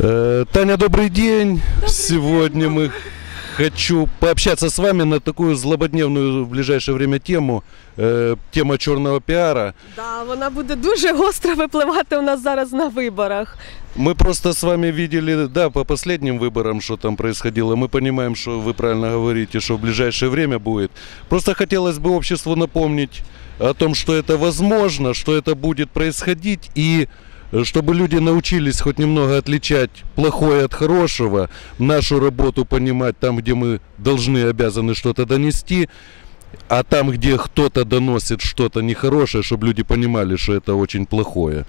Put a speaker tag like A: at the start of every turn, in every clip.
A: Э, Таня, добрый день. Сегодня мы хочу пообщаться с вами на такую злободневную в ближайшее время тему. Э, Тема черного пиара.
B: Да, вона буде дуже гостро випливати у нас зараз на виборах.
A: Мы просто с вами видели, да, по последним выборам, что там происходило. Мы понимаем, что вы правильно говорите, что в ближайшее время будет. Просто хотелось бы обществу напомнить о том, что это возможно, что это будет происходить и э, Чтобы люди научились хоть немного отличать плохое от хорошего, нашу работу понимать там, где мы должны, обязаны что-то донести, а там, где кто-то доносит что-то нехорошее, чтобы люди понимали, что это очень плохое.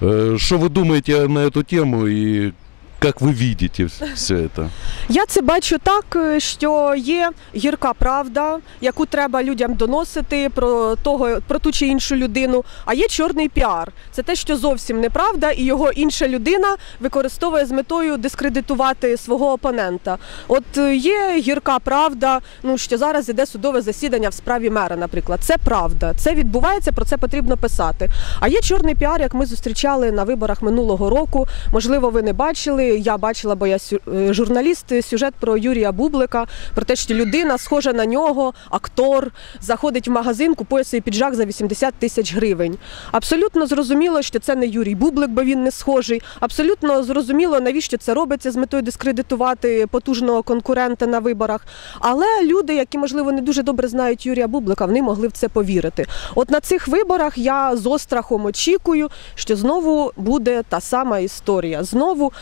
A: Э, Что вы думаете на эту тему и как вы видите все это?
B: Я це бачу так, е, що є гірка правда, яку треба людям доносити про того, про ту чи іншу людину. А є чорний піар. Це те, що зовсім неправда, і його інша людина використовує з метою дискредитувати свого опонента. От е, є гірка правда, ну що зараз іде судове засідання в справі мера, наприклад. Це правда. Це відбувається, про це потрібно писати. А є чорний піар, як ми зустрічали на виборах минулого року. Можливо, ви не бачили. Я бачила, бо я е, журналіст, е, сюжет про Юрія Бублика, про те, що людина схожа на нього, актор, заходить в магазин, купує свій піджак за 80 тисяч гривень. Абсолютно зрозуміло, що це не Юрій Бублик, бо він не схожий. Абсолютно зрозуміло, навіщо це робиться з метою дискредитувати потужного конкурента на виборах. Але люди, які можливо не дуже добре знають Юрія Бублика, вони могли в це повірити. От на цих виборах я з острахом очікую, що знову буде та сама історія. Знову.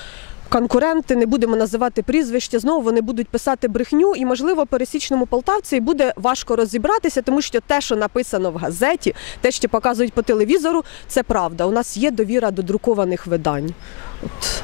B: Конкуренти, не будемо називати прізвище, знову вони будуть писати брехню, і можливо пересічному полтавці буде важко розібратися, тому що те, що написано в газеті, те, що показують по телевізору, це правда. У нас є довіра до друкованих видань. От.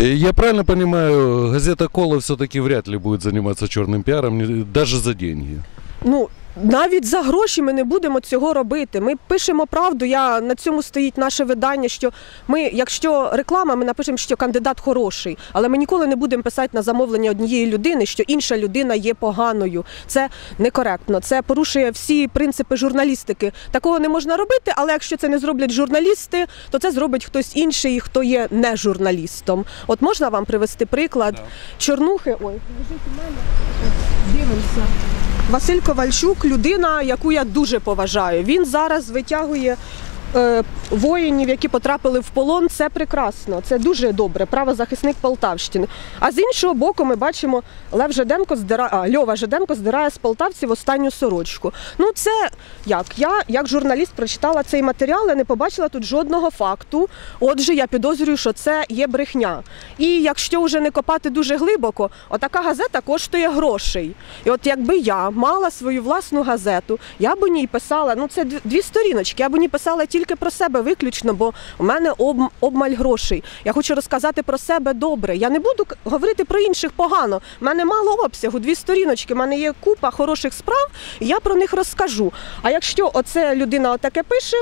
A: Э, Я правильно понимаю, газета Кола все-таки вряд ли будет заниматься черным пиаром, даже за деньги.
B: Ну навіть за гроші ми не будемо цього робити. Ми пишемо правду. Я на цьому стоїть наше видання. Що ми, якщо реклама, ми напишемо, що кандидат хороший, але ми ніколи не будемо писати на замовлення однієї людини, що інша людина є поганою. Це некоректно. Це порушує всі принципи журналістики. Такого не можна робити. Але якщо це не зроблять журналісти, то це зробить хтось інший, хто є не журналістом. От можна вам привести приклад Чорнухи. Ой, лежить у мене. Дивимося. Василь Ковальчук людина, яку я дуже поважаю. Він зараз витягує воїнів, які потрапили в полон. Це прекрасно, це дуже добре. Правозахисник Полтавщини. А з іншого боку, ми бачимо, Лев Жиденко здира... а, Льова Жиденко здирає з полтавців останню сорочку. Ну це як? Я як журналіст прочитала цей матеріал і не побачила тут жодного факту. Отже, я підозрюю, що це є брехня. І якщо вже не копати дуже глибоко, отака газета коштує грошей. І от якби я мала свою власну газету, я б у ній писала, ну це дві сторіночки, я б у ній писала тільки про себе виключно, бо у мене об, обмаль грошей. Я хочу розказати про себе добре. Я не буду говорити про інших погано. У мене мало обсягу, дві сторіночки, у мене є купа хороших справ, і я про них розкажу. А якщо оце людина отаке пише,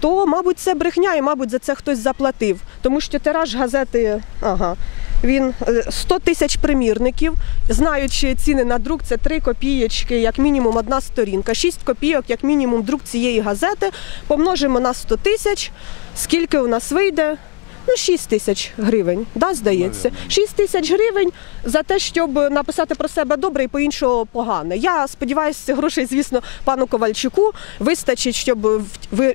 B: то, мабуть, це брехня, і, мабуть, за це хтось заплатив. Тому що тираж газети, ага, він е, 100 тисяч примірників. Знаючи ціни на друк, це 3 копієчки, як мінімум одна сторінка, 6 копійок, як мінімум, друк цієї газети. Помножимо на 100 тисяч. Скільки у нас вийде? Ну, 6 тисяч гривень, да, здається. 6 тисяч гривень за те, щоб написати про себе добре і по іншого погане. Я сподіваюся, грошей, звісно, пану Ковальчуку вистачить, щоб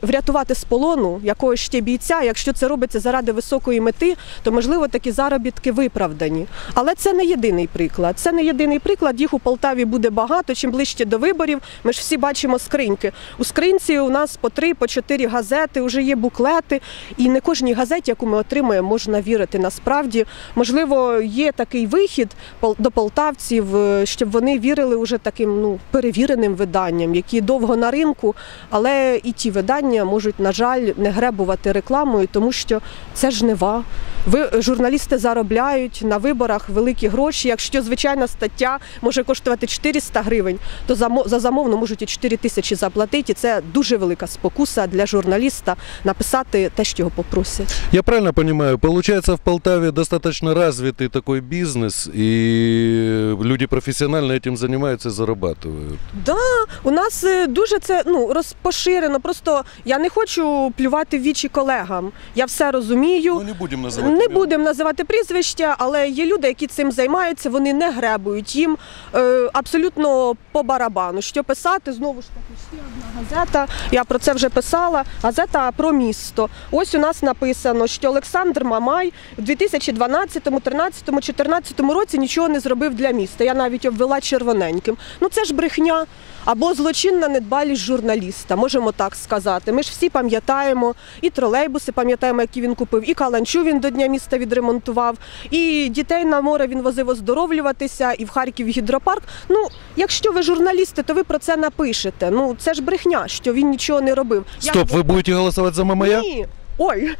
B: врятувати з полону якогось ще бійця. Якщо це робиться заради високої мети, то можливо такі заробітки виправдані. Але це не єдиний приклад. Це не єдиний приклад. Їх у Полтаві буде багато. Чим ближче до виборів, ми ж всі бачимо скриньки. У скринці у нас по три, по чотири газети, вже є буклети, і не кожній газеті, яку ми отримуємо, можна вірити. Насправді, можливо, є такий вихід до полтавців, е, щоб вони вірили уже таким ну перевіреним виданням, які довго на ринку, але і ті видання можуть, на жаль, не гребувати рекламою, тому що це жнива. Ви журналісти заробляють на виборах великі гроші. Якщо звичайна стаття може коштувати 400 гривень, то за мо- за замовно можуть і 4 тисячі заплатити. І це дуже велика спокуса для журналіста написати те, що його попросять.
A: Я правильно правильно понимаю, получается в Полтаве достаточно развитый такой бизнес, и люди профессионально этим занимаются и зарабатывают.
B: Да, у нас е, дуже це ну розпоширено. Просто я не хочу плювати в вічі колегам. Я все розумію.
A: Ну, не будем называть.
B: Не будемо називати прізвища, але є люди, які цим займаються, вони не гребують. Їм е, абсолютно по барабану. Що писати, знову ж таки, ще одна газета. Я про це вже писала. Газета про місто. Ось у нас написано, що Олександр Мамай в 2012, 13, 14 році нічого не зробив для міста. Я навіть обвела червоненьким. Ну це ж брехня. Або злочинна недбалість журналіста, можемо так сказати. Ми ж всі пам'ятаємо і тролейбуси, пам'ятаємо, які він купив, і каланчу він до Дня міста відремонтував, і дітей на море він возив оздоровлюватися, і в Харків гідропарк. Ну, якщо ви журналісти, то ви про це напишете. Ну це ж брехня, що він нічого не робив.
A: Стоп, вы будете голосовать за Мамая?
B: ні. Ой.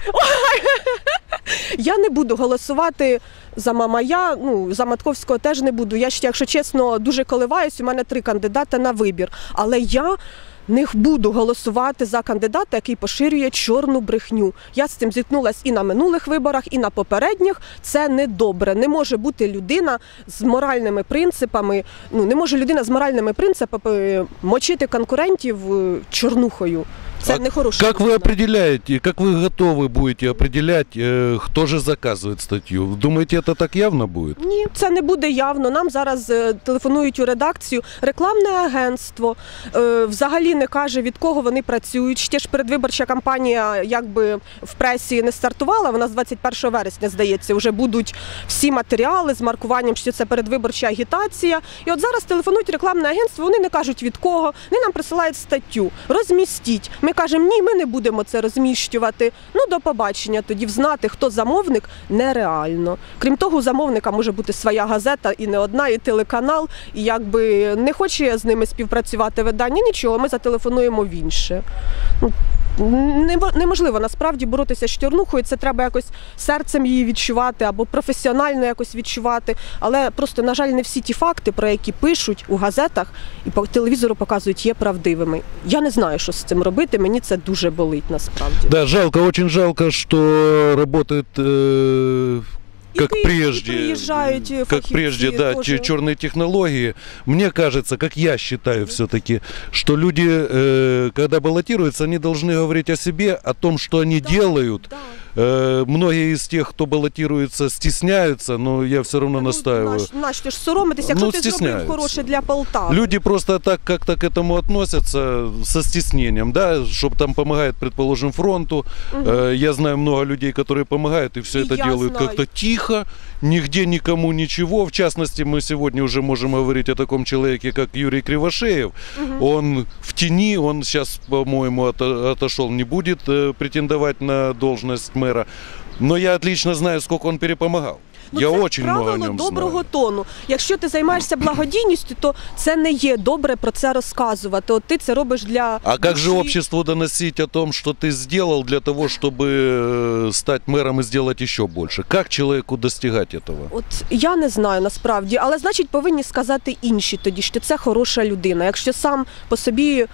B: Я не буду голосувати за Мамая, ну за Матковського теж не буду. Я ще, якщо чесно, дуже коливаюсь. У мене три кандидати на вибір. Але я не буду голосувати за кандидата, який поширює чорну брехню. Я з цим зіткнулася і на минулих виборах, і на попередніх. Це не добре. Не може бути людина з моральними принципами. Ну не може людина з моральними принципами мочити конкурентів е, чорнухою. Це
A: А
B: не хороше.
A: Как вы определяете, как вы готовы будете определять, э, кто же заказывает статью? Думаете, это так явно будет?
B: Ні, це не буде явно. Нам зараз е, телефонують у редакцію. Рекламне агентство е, взагалі не каже, від кого вони працюють. Ще ж передвиборча кампанія якби в пресі не стартувала. Вона з 21 вересня, здається, вже будуть всі матеріали з маркуванням, що це передвиборча агітація. І от зараз телефонують рекламне агентство. Вони не кажуть від кого. Вони нам присилають статтю. Розмістіть. Ми кажемо, ні, ми не будемо це розміщувати. Ну до побачення. Тоді взнати, хто замовник, нереально. Крім того, у замовника може бути своя газета і не одна, і телеканал. І якби не хоче з ними співпрацювати видання, нічого, ми зателефонуємо в інше. Немо- Неможливо насправді боротися з чорнухою. Це треба якось серцем її відчувати або професіонально якось відчувати. Але просто, на жаль, не всі ті факти, про які пишуть у газетах і по телевізору показують, є правдивими. Я не знаю, що з цим робити. Мені це дуже болить насправді.
A: Да, жалко, очень жалко, що работает
B: И
A: как
B: и
A: прежде,
B: приезжают, э,
A: как
B: фахивцы
A: прежде, да,
B: тоже.
A: черные технологии. Мне кажется, как я считаю все-таки, что люди, э, когда баллотируются, они должны говорить о себе, о том, что они
B: Да.
A: делают.
B: Да.
A: Э, многие из тех, кто баллотируется, стесняются, но я все равно
B: Ну,
A: настаиваю.
B: ж соромитися, якщо
A: Ну,
B: ти зробив
A: стісняються.
B: хороше для Полтави?
A: Люди просто так как-то к этому относятся со стеснением, да, чтобы там помогает, предположим, фронту. Э, Я знаю много людей, которые помогают, и все
B: И
A: это
B: я
A: делают
B: знаю.
A: как-то тихо, нигде никому ничего. В частности, мы сегодня уже можем говорить о таком человеке, как Юрий Кривошеев. Он в тени, он сейчас, по-моему, ото- отошел, не будет э, претендовать на должность мэра. Но я отлично знаю, сколько он перепомогал.
B: Ну,
A: я
B: це
A: очень много о
B: правило
A: нем
B: доброго
A: знаю.
B: тону. Якщо ти займаєшся благодійністю, то це не є добре про це розказувати. От ти це робиш для
A: А как же
B: душі.
A: обществу доносить о том, что ты сделал для того, чтобы э, стать мэром и сделать еще больше? Как человеку достигать этого?
B: От я не знаю насправді, але значить повинні сказати інші тоді, що це хороша людина. Якщо сам по собі.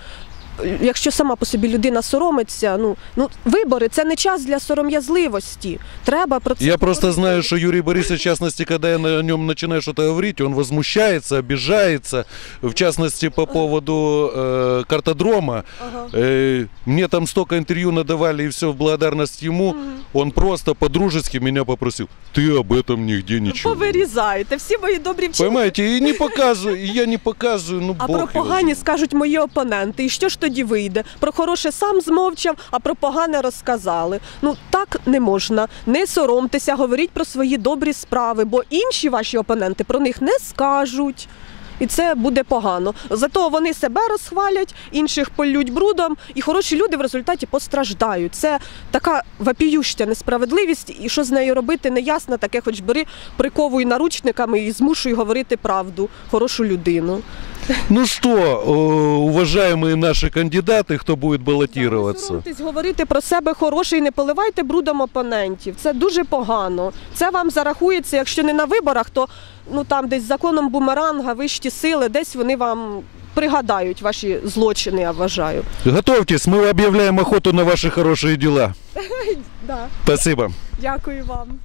B: Якщо сама по собі людина соромиться, ну ну вибори це не час для сором'язливості. Треба про це
A: Я просто
B: говорити.
A: знаю, что Юрий Борисович, в частности, когда я на- о нем начинаю что-то говорить, он возмущается, обижается. В частности, по поводу э, картодрома.
B: Ага.
A: Э, мне там столько интервью надавали, и все в благодарность ему.
B: Мгм.
A: Он просто по-дружески меня попросил. Ты об этом нигде ничего.
B: Повирізаєте всі мої добрі вчинки.
A: Понимаете, и не показываю, и я не показываю, ну
B: А
A: бог
B: про
A: его
B: погані
A: знает.
B: скажуть мої опоненти. І що ж тоді вийде? Про хороше сам змовчав, а про погане розказали. Ну так не можна. Не соромтеся, говоріть про свої добрі справи, бо інші ваші опоненти про них не скажуть. І це буде погано. Зато вони себе розхвалять, інших полють брудом, і хороші люди в результаті постраждають. Це така вапіюща несправедливість, і що з нею робити, не ясно. Таке, хоч бери, приковуй наручниками і змушуй говорити правду, хорошу людину.
A: Ну что, э, уважаемые наши кандидаты, кто будет
B: Не
A: баллотироваться?
B: соромтесь говорити про себе хороше і не поливайте брудом опонентів. Це дуже погано. Це вам зарахується, якщо не на виборах, то ну там десь законом бумеранга, вищі сили, десь вони вам пригадають ваші злочини, я вважаю.
A: Готовьтесь, мы объявляем охоту на ваши хорошие дела.
B: Да.
A: Спасибо.
B: Дякую вам.